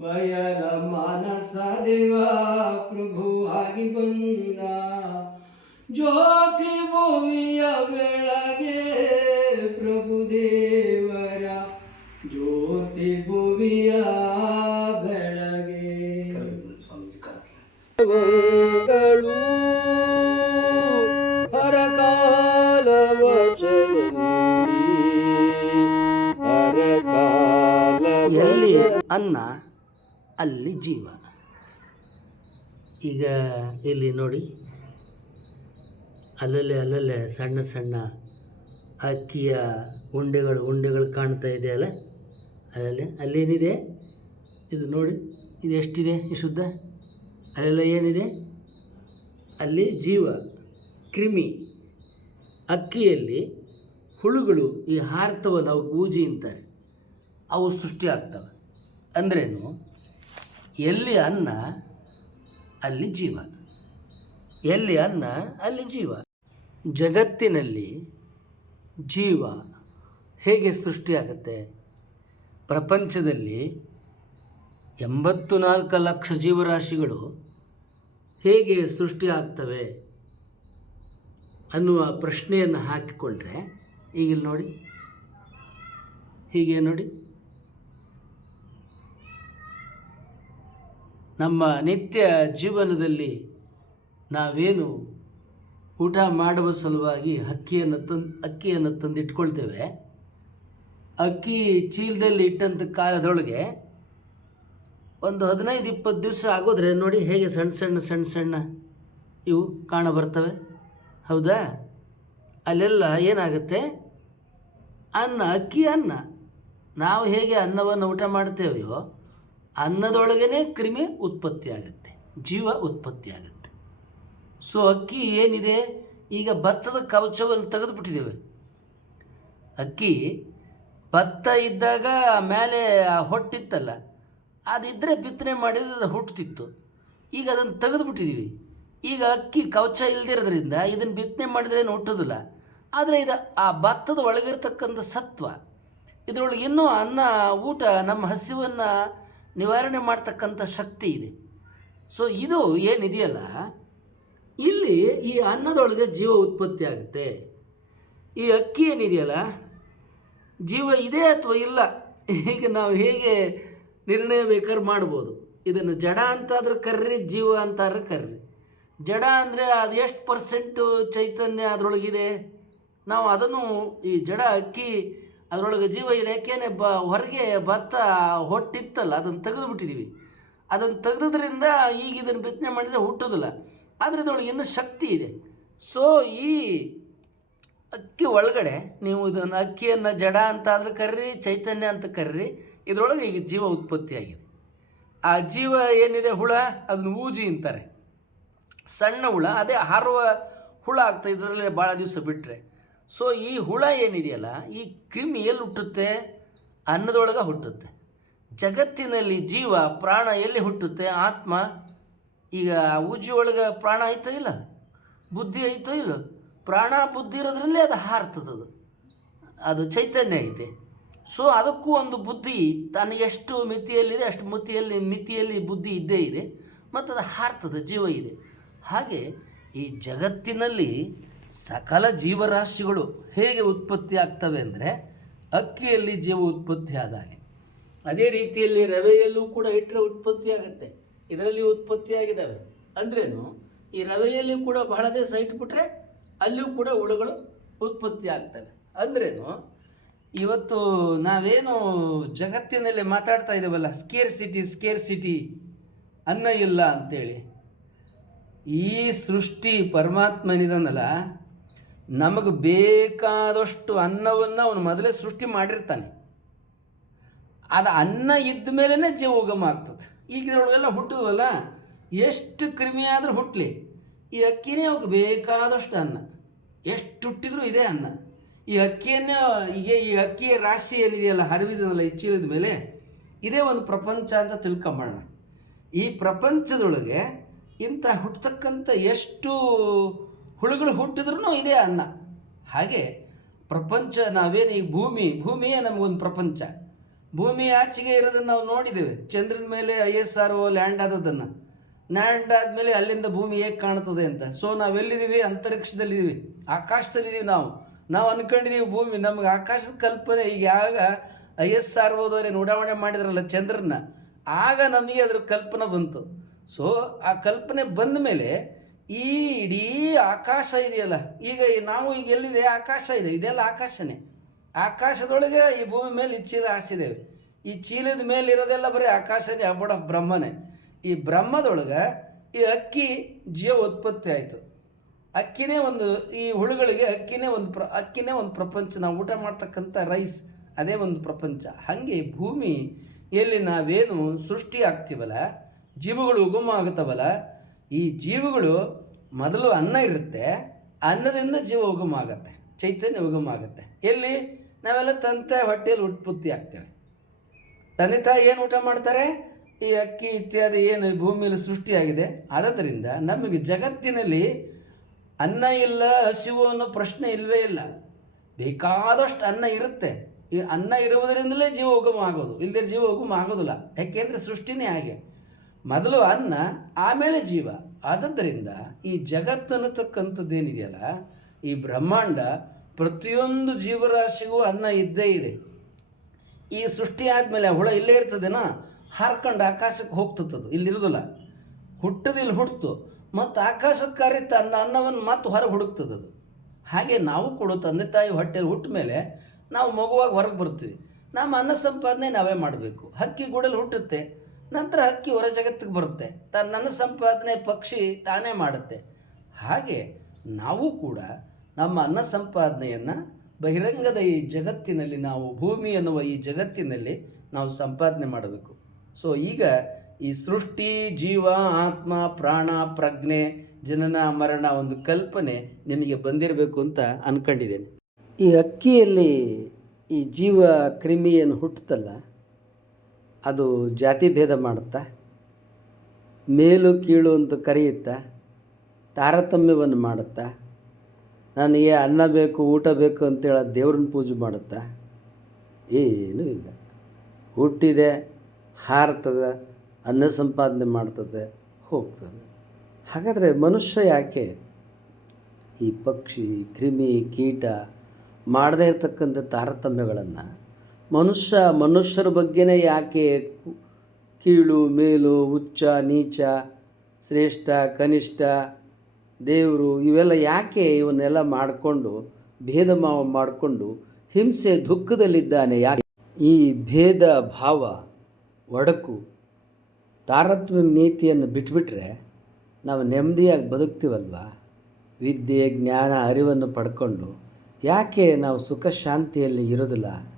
ಬಯಲ ಮಾನಸ ದೇವ ಆಗಿ ಬಂದ. ಜ್ಯೋತಿ ಭುವಿಯ ಬೆಳಗೆ ಪ್ರಭು ದೇವರ ಜ್ಯೋತಿ ಭುವಿಯ ಬೆಳಗ್ಗೆ ಗಳು ಹರಕಾಲ ಎಲ್ಲಿ ಅನ್ನ ಅಲ್ಲಿ ಜೀವ. ಈಗ ಇಲ್ಲಿ ನೋಡಿ, ಅಲ್ಲಲ್ಲೇ ಅಲ್ಲಲ್ಲೇ ಸಣ್ಣ ಸಣ್ಣ ಅಕ್ಕಿಯ ಉಂಡೆಗಳು ಉಂಡೆಗಳು ಕಾಣ್ತಾ ಇದೆಯಲ್ಲ ಅಲ್ಲಲ್ಲಿ, ಅಲ್ಲೇನಿದೆ? ಇದು ನೋಡಿ, ಇದು ಎಷ್ಟಿದೆ ಶುದ್ಧ? ಅಲ್ಲೆಲ್ಲ ಏನಿದೆ? ಅಲ್ಲಿ ಜೀವ, ಕ್ರಿಮಿ. ಅಕ್ಕಿಯಲ್ಲಿ ಹುಳುಗಳು ಈ ಹಾರ್ತವಲ್ಲ ಅವು ಊಜಿ ಅಂತಾರೆ. ಅವು ಸೃಷ್ಟಿ ಆಗ್ತವೆ. ಅಂದ್ರೇನು? ಎಲ್ಲಿ ಅನ್ನ, ಅಲ್ಲಿ ಜೀವ. ಎಲ್ಲಿ ಅನ್ನ, ಅಲ್ಲಿ ಜೀವ. ಜಗತ್ತಿನಲ್ಲಿ ಜೀವ ಹೇಗೆ ಸೃಷ್ಟಿಯಾಗುತ್ತೆ? ಪ್ರಪಂಚದಲ್ಲಿ ಎಂಬತ್ತು ನಾಲ್ಕು ಲಕ್ಷ ಜೀವರಾಶಿಗಳು ಹೇಗೆ ಸೃಷ್ಟಿ ಆಗ್ತವೆ ಅನ್ನುವ ಪ್ರಶ್ನೆಯನ್ನು ಹಾಕಿಕೊಂಡ್ರೆ ಈಗಿಲ್ಲಿ ನೋಡಿ. ಹೀಗೆ ನೋಡಿ. ನಮ್ಮ ನಿತ್ಯ ಜೀವನದಲ್ಲಿ ನಾವೇನು ಊಟ ಮಾಡುವ ಸಲುವಾಗಿ ಅಕ್ಕಿಯನ್ನು ತಂದು, ಅಕ್ಕಿಯನ್ನು ತಂದಿಟ್ಕೊಳ್ತೇವೆ. ಅಕ್ಕಿ ಚೀಲದಲ್ಲಿ ಇಟ್ಟಂಥ ಕಾಲದೊಳಗೆ ಒಂದು ಹದಿನೈದು, ಇಪ್ಪತ್ತು ದಿವಸ ಆಗೋದ್ರೆ ನೋಡಿ ಹೇಗೆ ಸಣ್ಣ ಸಣ್ಣ ಸಣ್ಣ ಸಣ್ಣ ಇವು ಕಾಣ ಬರ್ತವೆ. ಹೌದಾ? ಅಲ್ಲೆಲ್ಲ ಏನಾಗುತ್ತೆ? ಅನ್ನ, ಅಕ್ಕಿ ಅನ್ನ. ನಾವು ಹೇಗೆ ಅನ್ನವನ್ನು ಊಟ ಮಾಡ್ತೇವೆಯೋ ಅನ್ನದೊಳಗೇ ಕ್ರಿಮಿ ಉತ್ಪತ್ತಿ ಆಗುತ್ತೆ ಜೀವ ಉತ್ಪತ್ತಿ ಆಗುತ್ತೆ ಸೊ ಅಕ್ಕಿ ಏನಿದೆ? ಈಗ ಭತ್ತದ ಕವಚವನ್ನು ತೆಗೆದುಬಿಟ್ಟಿದ್ದೇವೆ. ಅಕ್ಕಿ ಭತ್ತ ಇದ್ದಾಗ ಮೇಲೆ ಹೊಟ್ಟಿತ್ತಲ್ಲ ಅದಿದ್ದರೆ ಬಿತ್ತನೆ ಮಾಡಿದರೆ ಅದು ಹುಟ್ಟುತ್ತಿತ್ತು ಈಗ ಅದನ್ನು ತೆಗೆದುಬಿಟ್ಟಿದ್ದೀವಿ. ಈಗ ಅಕ್ಕಿ ಕವಚ ಇಲ್ಲದಿರೋದ್ರಿಂದ ಇದನ್ನು ಬಿತ್ತನೆ ಮಾಡಿದ್ರೆ ಏನು ಹುಟ್ಟೋದಿಲ್ಲ. ಆದರೆ ಇದು ಆ ಭತ್ತದ ಒಳಗಿರ್ತಕ್ಕಂಥ ಸತ್ವ. ಇದರೊಳಗೆ ಇನ್ನೂ ಅನ್ನ, ಊಟ, ನಮ್ಮ ಹಸಿವನ್ನು ನಿವಾರಣೆ ಮಾಡ್ತಕ್ಕಂಥ ಶಕ್ತಿ ಇದೆ. ಸೊ ಇದು ಏನಿದೆಯಲ್ಲ, ಇಲ್ಲಿ ಈ ಅನ್ನದೊಳಗೆ ಜೀವ ಉತ್ಪತ್ತಿ ಆಗುತ್ತೆ. ಈ ಅಕ್ಕಿ ಏನಿದೆಯಲ್ಲ, ಜೀವ ಇದೆ ಅಥವಾ ಇಲ್ಲ, ಈಗ ನಾವು ಹೇಗೆ ನಿರ್ಣಯ ಬೇಕಾದ್ರೆ ಮಾಡ್ಬೋದು. ಇದನ್ನು ಜಡ ಅಂತಾದ್ರೆ ಕರ್ರಿ, ಜೀವ ಅಂತಾದ್ರೆ ಕರ್ರಿ. ಜಡ ಅಂದರೆ ಅದು ಎಷ್ಟು ಪರ್ಸೆಂಟು ಚೈತನ್ಯ ಅದರೊಳಗಿದೆ? ನಾವು ಅದನ್ನು ಈ ಜಡ ಅಕ್ಕಿ ಅದರೊಳಗೆ ಜೀವ ಇಲ್ಲ ಯಾಕೆನೆ ಬ, ಹೊರಗೆ ಭತ್ತ ಹೊಟ್ಟಿತ್ತಲ್ಲ, ಅದನ್ನು ತೆಗೆದು ಬಿಟ್ಟಿದ್ದೀವಿ ಅದನ್ನು ತೆಗೆದ್ರಿಂದ ಈಗ ಇದನ್ನು ಬಿತ್ತನೆ ಮಾಡಿದರೆ ಹುಟ್ಟೋದಿಲ್ಲ. ಆದರೆ ಇದರೊಳಗೆ ಇನ್ನೂ ಶಕ್ತಿ ಇದೆ. ಸೊ ಈ ಅಕ್ಕಿ ಒಳಗಡೆ ನೀವು ಇದನ್ನು ಅಕ್ಕಿಯನ್ನು ಜಡ ಅಂತ ಆದರೂ ಕರ್ರಿ, ಚೈತನ್ಯ ಅಂತ ಕರ್ರಿ, ಇದರೊಳಗೆ ಈಗ ಜೀವ ಉತ್ಪತ್ತಿಯಾಗಿದೆ. ಆ ಜೀವ ಏನಿದೆ ಹುಳ? ಅದನ್ನು ಊಜಿ ಅಂತಾರೆ. ಸಣ್ಣ ಹುಳ, ಅದೇ ಹಾರುವ ಹುಳ ಆಗ್ತಾ ಇದರಲ್ಲೇ ಭಾಳ ದಿವಸ ಬಿಟ್ಟರೆ ಸೊ ಈ ಹುಳ ಏನಿದೆಯಲ್ಲ, ಈ ಕ್ರಿಮಿ ಎಲ್ಲಿ ಹುಟ್ಟುತ್ತೆ ಅನ್ನದೊಳಗೆ ಹುಟ್ಟುತ್ತೆ. ಜಗತ್ತಿನಲ್ಲಿ ಜೀವ, ಪ್ರಾಣ ಎಲ್ಲಿ ಹುಟ್ಟುತ್ತೆ? ಆತ್ಮ, ಈಗ ಊಜಿ ಒಳಗೆ ಪ್ರಾಣ ಆಯ್ತೋ ಇಲ್ಲ? ಬುದ್ಧಿ ಆಯ್ತೋ ಇಲ್ಲ? ಪ್ರಾಣ, ಬುದ್ಧಿ ಇರೋದ್ರಲ್ಲೇ ಅದು ಹಾರ್ತದದು. ಅದು ಚೈತನ್ಯ ಐತೆ. ಸೊ ಅದಕ್ಕೂ ಒಂದು ಬುದ್ಧಿ ತಾನು ಎಷ್ಟು ಮಿತಿಯಲ್ಲಿದೆ, ಅಷ್ಟು ಮಿತಿಯಲ್ಲಿ ಮಿತಿಯಲ್ಲಿ ಬುದ್ಧಿ ಇದ್ದೇ ಇದೆ. ಮತ್ತು ಅದು ಹಾರ್ತದೆ, ಜೀವ ಇದೆ. ಹಾಗೆ ಈ ಜಗತ್ತಿನಲ್ಲಿ ಸಕಲ ಜೀವರಾಶಿಗಳು ಹೇಗೆ ಉತ್ಪತ್ತಿ ಆಗ್ತವೆ ಅಂದರೆ ಅಕ್ಕಿಯಲ್ಲಿ ಜೀವ ಉತ್ಪತ್ತಿ ಆದಾಗೆ. ಅದೇ ರೀತಿಯಲ್ಲಿ ರವೆಯಲ್ಲೂ ಕೂಡ ಇಟ್ಟರೆ ಉತ್ಪತ್ತಿ ಆಗುತ್ತೆ. ಇದರಲ್ಲಿ ಉತ್ಪತ್ತಿಯಾಗಿದ್ದಾವೆ ಅಂದ್ರೇನು, ಈ ರವೆಯಲ್ಲಿ ಕೂಡ ಬಹಳ ದಿವಸ ಇಟ್ಬಿಟ್ರೆ ಅಲ್ಲಿಯೂ ಕೂಡ ಹುಳುಗಳು ಉತ್ಪತ್ತಿ ಆಗ್ತವೆ. ಅಂದ್ರೇನು, ಇವತ್ತು ನಾವೇನು ಜಗತ್ತಿನಲ್ಲಿ ಮಾತಾಡ್ತಾ ಇದ್ದೇವಲ್ಲ ಸ್ಕೇರ್ ಸಿಟಿ ಸ್ಕೇರ್ ಸಿಟಿ ಅನ್ನ ಇಲ್ಲ ಅಂತೇಳಿ. ಈ ಸೃಷ್ಟಿ ಪರಮಾತ್ಮನಿದನಲ್ಲ, ನಮಗೆ ಬೇಕಾದಷ್ಟು ಅನ್ನವನ್ನು ಅವನು ಮೊದಲೇ ಸೃಷ್ಟಿ ಮಾಡಿರ್ತಾನೆ. ಅದು ಅನ್ನ ಇದ್ದ ಮೇಲೇ ಜೀವ ಉಗಮ ಆಗ್ತದೆ. ಈಗ ಇದ್ರೊಳಗೆಲ್ಲ ಹುಟ್ಟುವಲ್ಲ ಎಷ್ಟು ಕ್ರಿಮಿ ಆದರೂ ಹುಟ್ಟಲಿ ಈ ಅಕ್ಕಿನೇ ಅವಕ್ಕೆ ಬೇಕಾದಷ್ಟು ಅನ್ನ. ಎಷ್ಟು ಹುಟ್ಟಿದ್ರೂ ಇದೇ ಅನ್ನ. ಈ ಅಕ್ಕಿಯನ್ನೇ ಈಗ ಈ ಅಕ್ಕಿಯ ರಾಶಿ ಏನಿದೆಯಲ್ಲ ಹರಿವಿದನಲ್ಲ ಈ ಚೀಲದ ಮೇಲೆ, ಇದೇ ಒಂದು ಪ್ರಪಂಚ ಅಂತ ತಿಳ್ಕೊಂಬೋಣ ಈ ಪ್ರಪಂಚದೊಳಗೆ ಇಂಥ ಹುಟ್ಟತಕ್ಕಂಥ ಎಷ್ಟು ಹುಳುಗಳು ಹುಟ್ಟಿದ್ರೂ ಇದೇ ಅನ್ನ. ಹಾಗೆ ಪ್ರಪಂಚ ನಾವೇನು ಈ ಭೂಮಿ, ಭೂಮಿಯೇ ನಮಗೊಂದು ಪ್ರಪಂಚ. ಭೂಮಿ ಆಚೆಗೆ ಇರೋದನ್ನು ನಾವು ನೋಡಿದ್ದೇವೆ. ಚಂದ್ರನ ಮೇಲೆ I S R O land ಆದದ್ದನ್ನು. Land ಆದಮೇಲೆ ಅಲ್ಲಿಂದ ಭೂಮಿ ಹೇಗೆ ಕಾಣ್ತದೆ ಅಂತ. ಸೊ ನಾವೆಲ್ಲಿದ್ದೀವಿ? ಅಂತರಿಕ್ಷದಲ್ಲಿದ್ದೀವಿ. ಆಕಾಶದಲ್ಲಿದ್ದೀವಿ ನಾವು. ನಾವು ಅಂದ್ಕೊಂಡಿದ್ದೀವಿ ಭೂಮಿ. ನಮಗೆ ಆಕಾಶದ ಕಲ್ಪನೆ ಈಗ ಯಾವಾಗ ಐ ಎಸ್ ಆರ್ ಓದೋರೇನು ಉಡಾವಣೆ ಮಾಡಿದ್ರಲ್ಲ ಚಂದ್ರನ ಆಗ ನಮಗೆ ಅದ್ರ ಕಲ್ಪನೆ ಬಂತು. ಸೊ ಆ ಕಲ್ಪನೆ ಬಂದ ಮೇಲೆ ಈ ಇಡೀ ಆಕಾಶ ಇದೆಯಲ್ಲ, ಈಗ ನಾವು ಈಗ ಎಲ್ಲಿದೆ? ಆಕಾಶ ಇದೆ, ಇದೆಲ್ಲ ಆಕಾಶನೇ. ಆಕಾಶದೊಳಗೆ ಈ ಭೂಮಿ ಮೇಲೆ ಈ ಚೀಲ ಹಾಸಿದ್ದೇವೆ. ಈ ಚೀಲದ ಮೇಲೆ ಇರೋದೆಲ್ಲ ಬರೀ ಆಕಾಶನೇ ಅಬಡ್ ಆಫ್ ಬ್ರಹ್ಮನೇ. ಈ ಬ್ರಹ್ಮದೊಳಗೆ ಈ ಅಕ್ಕಿ ಜೀವ ಉತ್ಪತ್ತಿ ಆಯಿತು. ಅಕ್ಕಿನೇ ಒಂದು, ಈ ಹುಳುಗಳಿಗೆ ಅಕ್ಕಿನೇ ಒಂದು ಪ್ರ, ಅಕ್ಕಿನೇ ಒಂದು ಪ್ರಪಂಚ. ನಾವು ಊಟ ಮಾಡ್ತಕ್ಕಂಥ ರೈಸ್, ಅದೇ ಒಂದು ಪ್ರಪಂಚ. ಹಾಗೆ ಭೂಮಿ, ಎಲ್ಲಿ ನಾವೇನು ಸೃಷ್ಟಿ ಆಗ್ತೀವಲ್ಲ ಜೀವಗಳು ಉಗಮ ಆಗುತ್ತವಲ್ಲ? ಈ ಜೀವಗಳು ಮೊದಲು ಅನ್ನ ಇರುತ್ತೆ, ಅನ್ನದಿಂದ ಜೀವ ಉಗಮ ಆಗುತ್ತೆ, ಚೈತನ್ಯ ಉಗಮ ಆಗುತ್ತೆ. ಎಲ್ಲಿ? ನಾವೆಲ್ಲ ತಂತೆ ಹೊಟ್ಟೆಯಲ್ಲಿ ಉತ್ಪತ್ತಿ ಆಗ್ತೇವೆ ತಂದೆ ತಾಯಿ ಏನು ಊಟ ಮಾಡ್ತಾರೆ? ಈ ಅಕ್ಕಿ ಇತ್ಯಾದಿ ಏನು ಭೂಮಿಯಲ್ಲಿ ಸೃಷ್ಟಿಯಾಗಿದೆ? ಆದ್ದರಿಂದ ನಮಗೆ ಜಗತ್ತಿನಲ್ಲಿ ಅನ್ನ ಇಲ್ಲ, ಹಸಿವು ಅನ್ನೋ ಪ್ರಶ್ನೆ ಇಲ್ಲವೇ ಇಲ್ಲ. ಬೇಕಾದಷ್ಟು ಅನ್ನ ಇರುತ್ತೆ. ಈ ಅನ್ನ ಇರುವುದರಿಂದಲೇ ಜೀವ ಉಗಮ ಆಗೋದು. ಇಲ್ಲದೆ ಜೀವ ಉಗಮ ಆಗೋದಿಲ್ಲ. ಯಾಕೆಂದರೆ ಸೃಷ್ಟಿನೇ ಹಾಗೆ. ಮೊದಲು ಅನ್ನ, ಆಮೇಲೆ ಜೀವ. ಆದದ್ದರಿಂದ ಈ ಜಗತ್ತನ್ನತಕ್ಕಂಥದ್ದೇನಿದೆಯಲ್ಲ ಈ ಬ್ರಹ್ಮಾಂಡ ಪ್ರತಿಯೊಂದು ಜೀವರಾಶಿಗೂ ಅನ್ನ ಇದ್ದೇ ಇದೆ. ಈ ಸೃಷ್ಟಿ ಆದಮೇಲೆ ಹುಳ ಇಲ್ಲೇ ಇರ್ತದೇನೋ? ಹಾರ್ಕೊಂಡು ಆಕಾಶಕ್ಕೆ ಹೋಗ್ತದ್ದು ಇಲ್ಲಿರೋದಿಲ್ಲ ಹುಟ್ಟದಿಲ್ಲಿ ಹುಟ್ಟಿತು ಮತ್ತು ಆಕಾಶಕ್ಕೆ ಕಾರಿ ತನ್ನ ಅನ್ನವನ್ನು ಮತ್ತೆ ಹೊರಗೆ ಹುಡುಕ್ತದದು. ಹಾಗೆ ನಾವು ಕೂಡ ತಂದೆ ತಾಯಿ ಹೊಟ್ಟೆ ಹುಟ್ಟ ಮೇಲೆ ನಾವು ಮಗುವಾಗಿ ಹೊರಗೆ ಬರ್ತೀವಿ. ನಮ್ಮ ಅನ್ನ ಸಂಪಾದನೆ ನಾವೇ ಮಾಡಬೇಕು. ಹಕ್ಕಿ ಗೂಡಲ್ಲಿ ಹುಟ್ಟುತ್ತೆ. ನಂತರ ಅಕ್ಕಿ ಹೊರ ಜಗತ್ತಿಗೆ ಬರುತ್ತೆ. ತನ್ನ ಸಂಪಾದನೆ ಪಕ್ಷಿ ತಾನೇ ಮಾಡುತ್ತೆ. ಹಾಗೆ ನಾವು ಕೂಡ ನಮ್ಮ ಅನ್ನ ಸಂಪಾದನೆಯನ್ನು ಬಹಿರಂಗದ ಈ ಜಗತ್ತಿನಲ್ಲಿ ನಾವು, ಭೂಮಿ ಎನ್ನುವ ಈ ಜಗತ್ತಿನಲ್ಲಿ ನಾವು ಸಂಪಾದನೆ ಮಾಡಬೇಕು. ಸೊ, ಈಗ ಈ ಸೃಷ್ಟಿ, ಜೀವ, ಆತ್ಮ, ಪ್ರಾಣ, ಪ್ರಜ್ಞೆ, ಜನನ, ಮರಣ ಒಂದು ಕಲ್ಪನೆ ನಿಮಗೆ ಬಂದಿರಬೇಕು ಅಂತ ಅನ್ಕೊಂಡಿದ್ದೇನೆ. ಈ ಅಕ್ಕಿಯಲ್ಲಿ ಈ ಜೀವ ಕ್ರಿಮಿಯನ್ನು ಹುಟ್ಟುತ್ತಲ್ಲ ಅದು ಜಾತಿ ಭೇದ ಮಾಡುತ್ತಾ, ಮೇಲು ಕೀಳು ಅಂತ ಕರೆಯುತ್ತಾ, ತಾರತಮ್ಯವನ್ನು ಮಾಡುತ್ತಾ, ನನಗೆ ಅನ್ನ ಬೇಕು, ಊಟ ಬೇಕು ಅಂತೇಳಿ ದೇವ್ರನ್ನ ಪೂಜೆ ಮಾಡುತ್ತಾ. ಏನೂ ಇಲ್ಲ. ಹುಟ್ಟಿದೆ, ಹಾರ್ತದೆ, ಅನ್ನ ಸಂಪಾದನೆ ಮಾಡ್ತದೆ, ಹೋಗ್ತದೆ. ಹಾಗಾದರೆ ಮನುಷ್ಯ ಯಾಕೆ ಈ ಪಕ್ಷಿ, ಕ್ರಿಮಿ, ಕೀಟ ಮಾಡದೇ ಇರತಕ್ಕಂಥ ತಾರತಮ್ಯಗಳನ್ನು ಮನುಷ್ಯ ಮನುಷ್ಯರ ಬಗ್ಗೆನೇ ಯಾಕೆ ಕೀಳು, ಮೇಲು ಉಚ್ಚ ನೀಚ, ಶ್ರೇಷ್ಠ, ಕನಿಷ್ಠ, ದೇವರು ಇವೆಲ್ಲ ಯಾಕೆ ಇವನ್ನೆಲ್ಲ ಮಾಡಿಕೊಂಡು, ಭೇದ ಭಾವ ಮಾಡಿಕೊಂಡು ಹಿಂಸೆ ದುಃಖದಲ್ಲಿದ್ದಾನೆ ಯಾಕೆ? ಈ ಭೇದ ಭಾವ, ಒಡಕು ತಾರತ್ವ ನೀತಿಯನ್ನು ಬಿಟ್ಬಿಟ್ರೆ ನಾವು ನೆಮ್ಮದಿಯಾಗಿ ಬದುಕ್ತೀವಲ್ವಾ? ವಿದ್ಯೆ, ಜ್ಞಾನ, ಅರಿವನ್ನು ಪಡ್ಕೊಂಡು ಯಾಕೆ ನಾವು ಸುಖ, ಶಾಂತಿಯಲ್ಲಿ ಇರೋದಿಲ್ಲ?